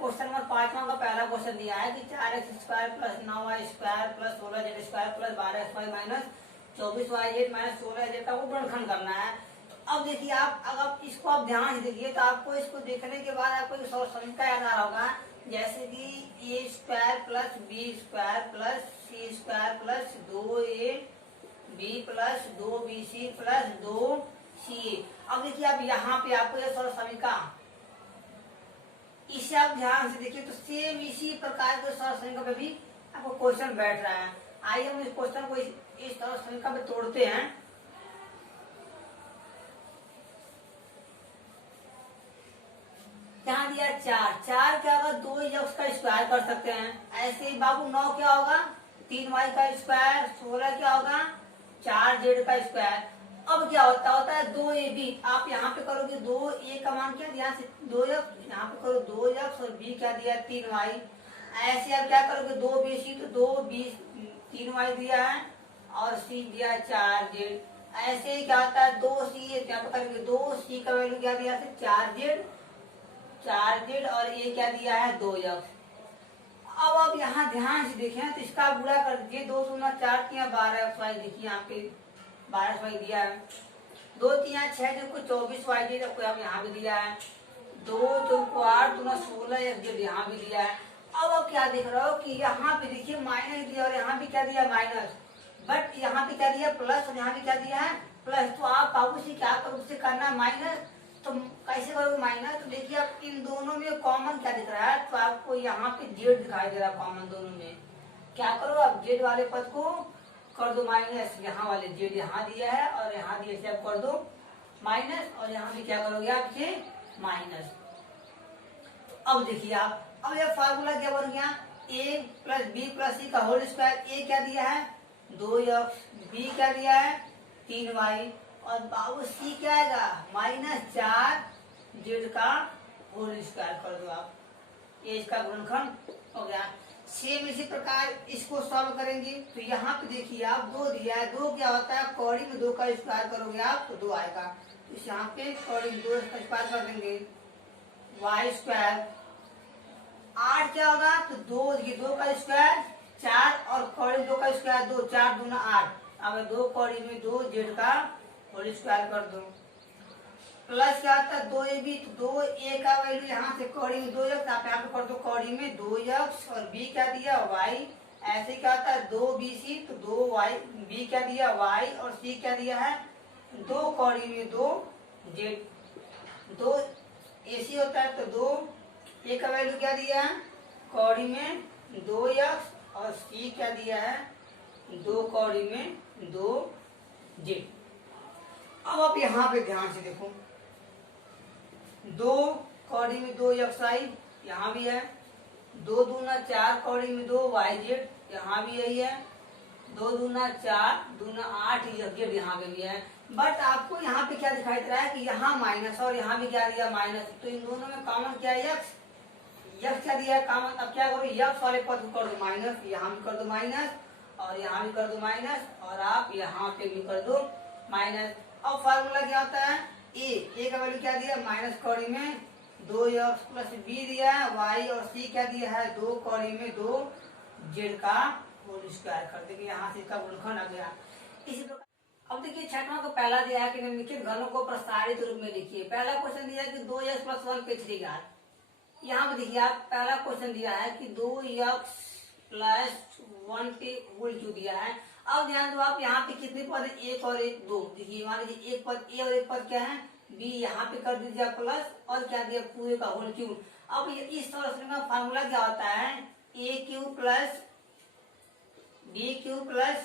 Question number 5 का पहला question दिया है कि 4x² plus 9y² plus 16z² plus 12xy minus 24yz minus 16z का गुणनखंड करना है। तो अब देखिए आप अगर इसको आप ध्यान से देखिए तो आपको इसको देखने के बाद आपको एक समीकरण याद आ रहा होगा, जैसे कि a² plus b² plus c² plus 2ab plus 2bc plus 2ca। अब देखिए आप यहाँ पे आपको यह समीकरण इसे आप ध्यान से देखिए तो सेम इसी प्रकार के समीकरण पे भी आपको क्वेश्चन बैठ रहा है। आइए हम इस क्वेश्चन को इस तरह समीकरण पे तोड़ते हैं। यहाँ दिया 4 क्या होगा, 2x का स्क्वायर कर सकते हैं। ऐसे ही बाबू 9 क्या होगा, 3y का स्क्वायर, 16 क्या होगा 4z का स्क्वायर। अब क्या होता है 2ab, आप यहाँ पे करोगे 2a का मान क्या दिया 2x, यहाँ पे करो 2x और b क्या दिया 3y। ऐसे आप क्या करोगे 2bc तो 2b 3y दिया है और c दिया 4z। ऐसे ही क्या होता है 2c, यहाँ पे करोगे 2c का वैल्यू क्या दिया 4z और a क्या दिया है 2x। अब आप यहाँ ध्यान से देखें तो इसका गुणा कर दीजिए, 2 दूना 4 3 12xy, देखिए यहाँ पे 12xy दिया है, 2 3 6 को 24y आपको यहाँ भी दिया है, 2 2 को 8 दूना 16 यहाँ भी दिया है। अब आप क्या देख रहे हो कि यहाँ पे देखिए माइनस दिया और यहाँ भी क्या दिया माइनस, बट यहाँ पे क्या दिया प्लस और यहाँ भी क्या दिया है प्लस। तो आप बाबू से क्या करो, उससे करना माइनस, तो कैसे करोगे माइनस, तो देखिए आप इन दोनों में कॉमन क्या दिख रहा है, तो आपको यहाँ पे जेड दिखाई दे रहा है कॉमन दोनों में। क्या करो आप जेड वाले पद को कर दो माइनस, यहाँ वाले जेड यहाँ दिया है और यहाँ दिए आप कर दो माइनस और यहाँ भी क्या करोगे आप ये माइनस। अब देखिए आप, अब यह फार्मूला क्या बन गया, a प्लस बी प्लस सी का होल स्क्वायर। a क्या दिया है 2x, b क्या दिया है 3y और बाबू c क्या आएगा -4z का होल स्क्वायर कर दो आप, ये इसका गुणनखंड हो गया। सेम इसी प्रकार इसको सॉल्व करेंगे तो यहाँ पे देखिए आप 2 दिया है, 2 क्या होता है कौड़ी में 2 का स्क्वायर करोगे आप तो 2 आएगा, तो यहाँ पे कौड़ी में 2 का स्क्वायर कर देंगे, y²। 8 क्या होगा तो 2, ये 2 का स्क्वायर 4 और कौड़ी में 2 का स्क्वायर 2, 4 दूना 8। अब 2 कौड़ी में 2 जेड का होल स्क्वायर कर दो, प्लस क्या आता है 2ab, तो 2a का वैल्यू यहाँ से कौड़ी में 2x, आप यहाँ पे कर दो कौड़ी में 2x और b क्या दिया y। ऐसे क्या आता है 2bc तो 2y, b क्या दिया y और c क्या दिया है 2 कौड़ी में 2z। 2 ac होता है तो 2a का वैल्यू क्या दिया है कौड़ी में 2x और c क्या दिया है 2 कौड़ी में 2z। अब आप यहाँ पे ध्यान से देखो, 2 कौड़ी में 2xy यहाँ भी है, 2 दूना 4 कौड़ी में 2yz यहाँ भी यही है, 2 दूना 4 दूना 8 yz यहाँ पे भी है। बट आपको यहाँ पे क्या दिखाई दे रहा है कि यहाँ माइनस और यहाँ भी क्या दिया माइनस, तो इन दोनों में कॉमन क्या है x क्या दिया है कॉमन। अब क्या करो x वाले पद को कर दो माइनस, यहाँ भी कर दो माइनस और यहाँ भी कर दो माइनस और आप यहाँ पे भी कर दो माइनस। अब फार्मूला क्या होता है a का वैल्यू क्या दिया माइनस कौड़ी में 2x प्लस b दिया है y और c क्या दिया है 2 कौड़ी में 2z का होल स्क्वायर कर देंगे, यहाँ से इसका गुणनखंड आ गया। इसी प्रकार अब देखिए 6वां को पहला दिया है कि निम्नलिखित घनों को प्रसारित रूप में लिखिए। पहला क्वेश्चन दिया है कि 2x प्लस 1 पे 3 घात। यहाँ पे देखिए आप पहला क्वेश्चन दिया है कि 2x प्लस 1 पे होल क्यों दिया है। अब ध्यान दो आप यहाँ पे कितने पद है, 1 और 1 2। देखिए मान लीजिए एक पद a और एक पद क्या है b, यहाँ पे कर दीजिए प्लस और क्या दिया पूरे का होल क्यूब। अब इस तरह से फार्मूला क्या होता है a³ plus b³ plus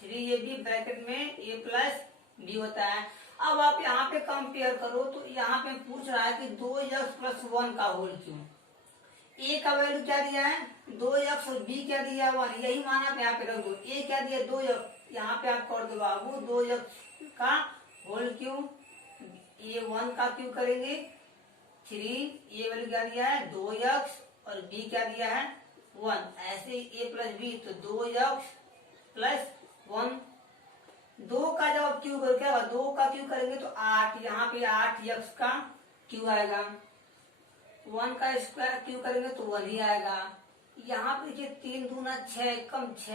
3ab bracket में a प्लस b होता है। अब आप यहाँ पे कंपेयर करो तो यहाँ पे पूछ रहा है कि 2x प्लस 1 का होल क्यूब। a का वैल्यू क्या दिया है 2x और b क्या दिया है 1, यही मान आप यहाँ पे रख दो। a क्या दिया 2x, यहाँ पे आप कर दो बाबू 2x का होल क्यूब, ये 1 का क्यूब करेंगे 3, ये वैल्यू क्या दिया है 2x और b क्या दिया है 1। ऐसे a प्लस b तो 2x प्लस 1, 2 का जब आप क्यूब क्या होगा 2 का क्यूब करेंगे तो 8, यहाँ पे 8x का क्यूब आएगा 1 का स्क्वायर क्यू करेंगे तो 1 ही आएगा। यहाँ पे देखिए 3 दूना 6 कम 6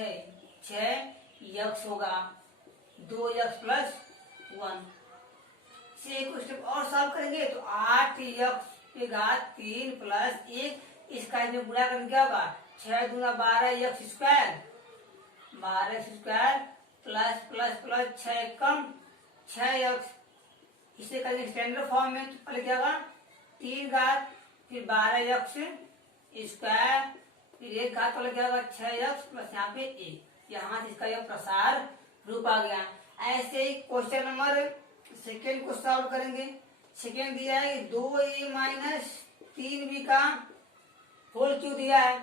यक्स होगा, 2 यक्स प्लस 1 से एक स्टेप और सॉल्व करेंगे तो 8 यक्स की घात 3 प्लस 1, इसका में गुणा करके क्या होगा 6 दूना 12 x square, 12 square plus plus plus 6 कम 6 यक्स, इसे करेंगे स्टैंडर्ड फॉर्म में तो पहले क्या होगा 3 घात फिर 12 यक्स स्क्वायर फिर 1 घात वाला क्या होगा 6 यक्स प्लस यहाँ पे 1, यहाँ से इसका यह प्रसार रूप आ गया। ऐसे ही क्वेश्चन नंबर सेकेंड को सॉल्व करेंगे। सेकेंड दिया है 2a माइनस 3b का होल क्यू दिया है।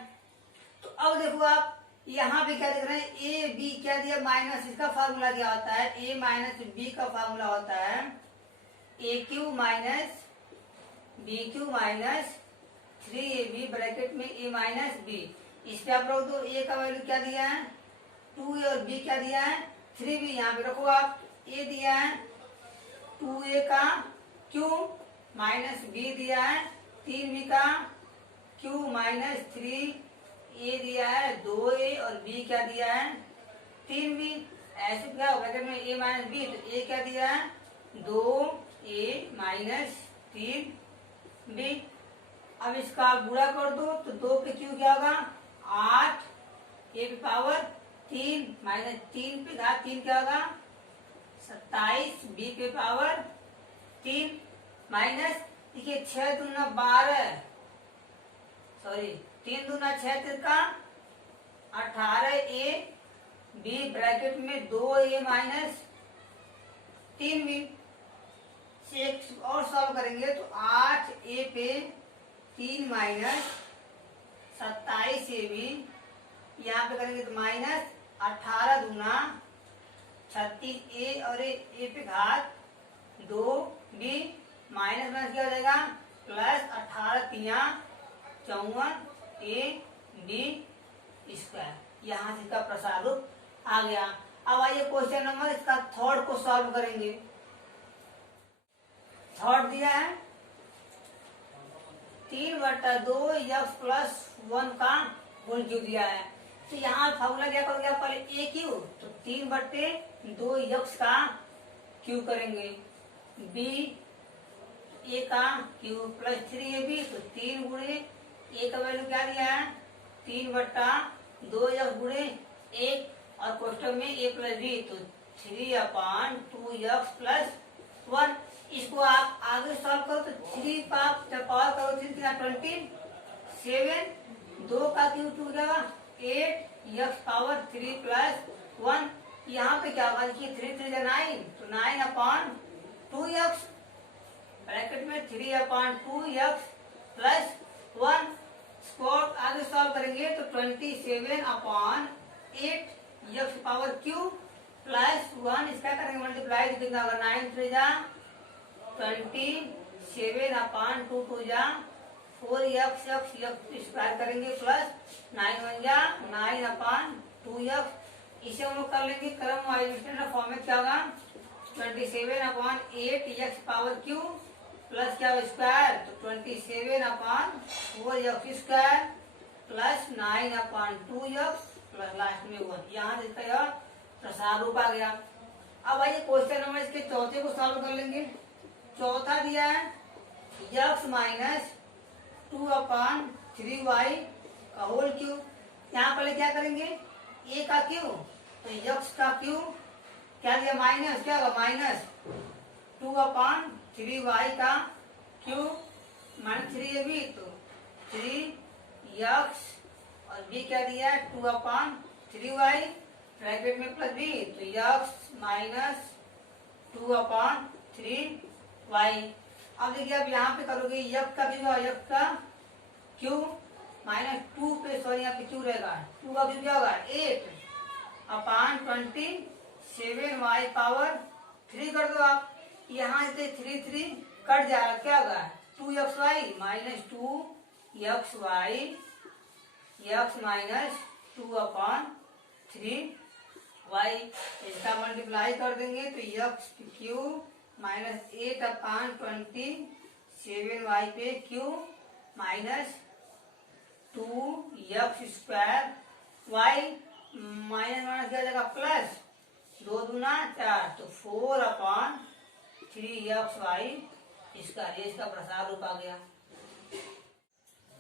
तो अब देखो आप यहाँ पे क्या देख रहे हैं ए बी क्या दिया माइनस, इसका फार्मूला क्या होता है a माइनस बी का फार्मूला होता है A cube minus B cube minus 3ab bracket में a माइनस बी। इस पे आप रख दो, a का वैल्यू क्या दिया है 2a और b क्या दिया है 3b, यहाँ पे रखो आप a दिया है 2a का क्यू माइनस b दिया है 3b का क्यू माइनस 3a दिया है 2a और b क्या दिया है 3b। ऐसे क्या ब्रैकेट में a माइनस b, तो a क्या दिया है 2a माइनस 3b। अब इसका आप गुणा कर दो तो 2 पे क्यू क्या होगा 8 a पे पावर 3 माइनस 3 पे घात 3 क्या होगा 27 b पे पावर 3 माइनस देखिए 6 दूना 12 सॉरी 3 दूना 6 का 18a b ब्रैकेट में 2a माइनस 3b से एक और सॉल्व करेंगे तो 8a पे 3 माइनस 27ab, यहाँ पे करेंगे तो माइनस 18 दूना 36a और a पे घात 2b माइनस माइनस क्या हो जाएगा प्लस 18 तिया 54 a b स्क्वायर, यहाँ से इसका प्रसार रूप आ गया। अब आइए क्वेश्चन नंबर इसका थर्ड को सॉल्व करेंगे। थर्ड दिया है 3/2 यक्स प्लस 1 का होल क्यूब दिया है। तो यहाँ फॉर्मूला क्या करोगे पहले a क्यू तो 3/2 यक्स का क्यू करेंगे, b a का क्यू प्लस 3ab तो 3 गुणे a का वैल्यू क्या दिया है 3/2 यक्स गुणे 1 और कोष्टक में a प्लस b तो 3/2 यक्स प्लस 1। इसको आप आगे सॉल्व करो तो 3 पावर करो 27, 2 का क्यूब 2 जाएगा 8 यक्स पावर 3 प्लस 1। यहाँ पे क्या होगा देखिए 3 3 9 तो 9/2 यक्स ब्रैकेट में 3/2 यक्स प्लस 1। इसको आगे सॉल्व करेंगे तो 27/8 यक्स पावर क्यू प्लस 1, इसका करेंगे मल्टीप्लाई तो कितना होगा 9 3 जा 27/2 2 जा 4 यक्स यक्स यक्स स्क्वायर करेंगे प्लस 9 1 जा 9/2 यक्स। इसे हम लोग कर लेंगे क्रम वाइज स्टैंडर्ड फॉर्म में क्या होगा 27/8 यक्स पावर क्यू प्लस क्या स्क्वायर तो 27/4 x square plus 9/2 x plus last में 1, यहाँ से यह प्रसार रूप आ गया। अब आइए क्वेश्चन नंबर इसके चौथे को सॉल्व कर लेंगे। चौथा दिया है यक्स माइनस 2/3y का होल क्यूब। यहाँ पहले क्या करेंगे a का क्यूब तो यक्स का क्यूब क्या दिया माइनस क्या होगा माइनस 2/3y का क्यूब माइनस 3ab तो 3 यक्स और b क्या दिया 2/3y ब्रैकेट में प्लस b तो यक्स माइनस 2/3y। अब देखिए अब यहाँ पे करोगे यक्स का क्यूब यक्स का क्यूब माइनस 2 पे सॉरी यहाँ पे क्यू रहेगा 2 का क्यूब क्या होगा 8/27y पावर 3 कर दो आप, यहाँ से 3 3 कट जाएगा क्या होगा 2xy minus 2xy x minus 2/3y, इसका मल्टीप्लाई कर देंगे तो यक्स क्यूब माइनस 8/27y पे cube minus 2x² y minus minus क्या जाएगा प्लस 2 दूना 4 तो 4/3xy इसका प्रसार रूप आ गया।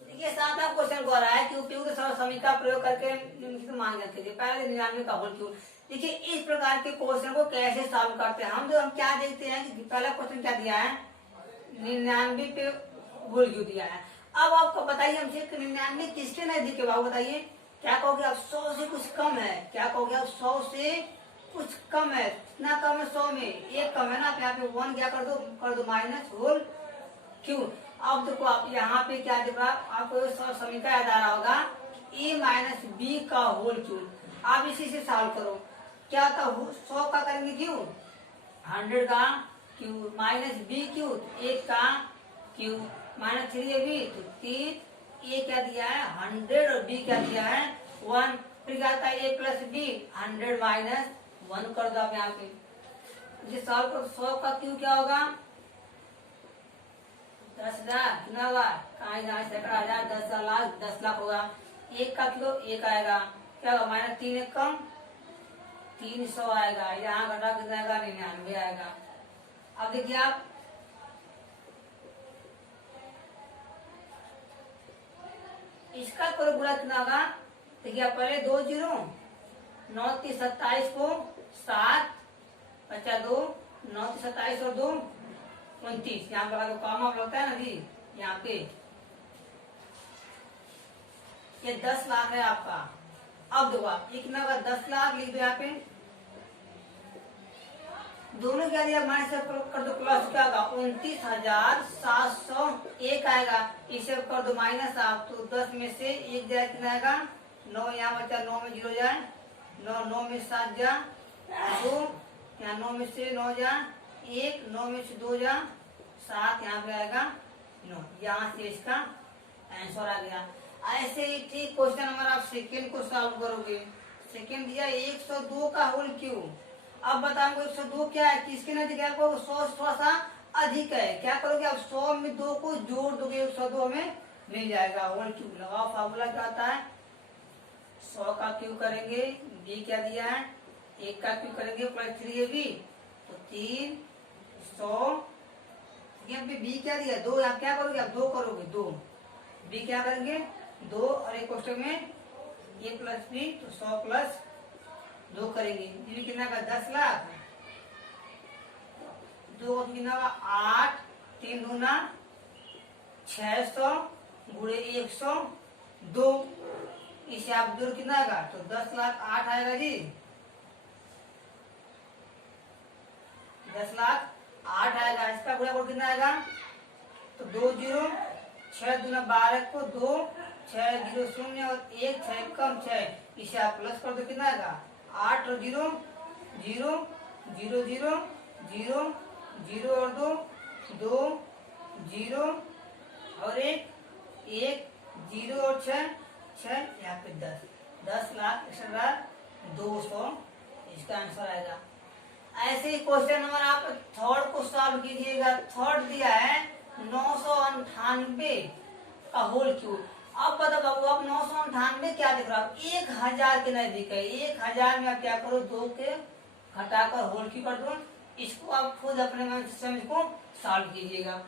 देखिए 7वां क्वेश्चन को रहा है कि उपयुक्त सरल समीकरण प्रयोग करके निम्नलिखित मान ज्ञात कीजिए। पहले 99 का होल क्यूब। देखिए इस प्रकार के क्वेश्चन को कैसे सॉल्व करते हैं हम क्या देखते हैं कि पहला क्वेश्चन क्या दिया है 99 पे होल क्यूब दिया है। अब आपको बताइए हमसे 99 किसके नजदीक है बाबू बताइए। क्या कहोगे आप 100 से कुछ कम है। क्या कहोगे आप 100 से कुछ कम है। कितना कम है 100 में एक कम है ना। यहाँ पे 1 क्या कर दो माइनस होल क्यूब। अब देखो आप यहाँ पे क्या दिख रहा है आपको समीकरण याद आ रहा होगा a माइनस बी का होल क्यूब। आप इसी से सॉल्व करो। क्या था 100 का करेंगे क्यूब 100 का क्यूब माइनस बी क्यूब 1 का क्यूब माइनस 3ab तो 3 a क्या दिया है 100 और b क्या दिया है 1। फिर क्या आता है a प्लस बी 100 माइनस 1 कर दो आप यहाँ पे। इसे सॉल्व करो 100 का क्यूब क्या होगा 10,000 कितना होगा कहाँ जाए सैकड़ा हजार 10 लाख 10 लाख होगा। 1 का किलो 1 आएगा क्या होगा माइनस 3 1 कम 300 आएगा। यहाँ घटा कितना आएगा 99 आएगा। अब देखिए आप इसका करो गुणा कितना होगा। देखिए आप पहले 2 0 9 3 27 को 7 बचा 2 9 3 27 और 2 29 यहाँ पर काम आप लगता है ना जी। यहाँ पे ये 10 लाख है आपका। अब देखो आप ये कितना होगा 10 लाख लिख दो यहाँ पे दोनों क्या दिया माइनस कर दो प्लस क्या होगा 29,701 आएगा। इसे कर दो माइनस आप तो 10 में से 1 जाए कितना आएगा 9 यहाँ बचा 9 में 0 जाए 9 में 7 जा 2 यहाँ 9 में से 9 जा 1 9 में से 2 जा 7 यहाँ पे आएगा 9। यहाँ से इसका आंसर आ गया। ऐसे ही ठीक क्वेश्चन नंबर आप सेकेंड को सॉल्व करोगे। सेकेंड दिया 102 का होल क्यूब। अब बताओगे 102 क्या है किसके नजदीक है आपको 100 थोड़ा सा अधिक है। क्या करोगे आप 100 में 2 को जोड़ दोगे 102 में मिल जाएगा होल क्यूब। लगाओ फार्मूला क्या आता है 100 का क्यूब करेंगे बी क्या दिया है 1 का क्यूब करेंगे प्लस 3ab तो 300 यहाँ पे बी क्या दिया 2 आप क्या करोगे आप 2 करोगे 2 बी क्या करेंगे 2 और एक क्वेश्चन में ए प्लस बी तो 100 प्लस 2 करेंगे बी कितना का 10 लाख 2 कितना का 8 3 दूना 600 गुणे 102 इसे आप दूर कितना आएगा तो 10 लाख 8 आएगा जी 10 लाख 8 आएगा। इसका गुणा कितना आएगा तो 2 0 6 दूना 12 को 2 6 0 0 और 1 6 कम 6 इसे आप प्लस कर दो कितना आएगा 8 और 0 0 0 0 0 0 और 2 2 0 और 1 0 और 6 यहाँ पे 10 लाख 200 इसका आंसर आएगा। ऐसे ही क्वेश्चन नंबर आप थर्ड को सॉल्व कीजिएगा। थर्ड दिया है 998 का होल क्यूब। अब बताओ बाबू आप 998 क्या दिख रहा है 1000 के नजदीक है। 1000 में आप क्या करो 2 के घटाकर होल क्यूब कर दो। इसको आप खुद अपने मन से को सॉल्व कीजिएगा।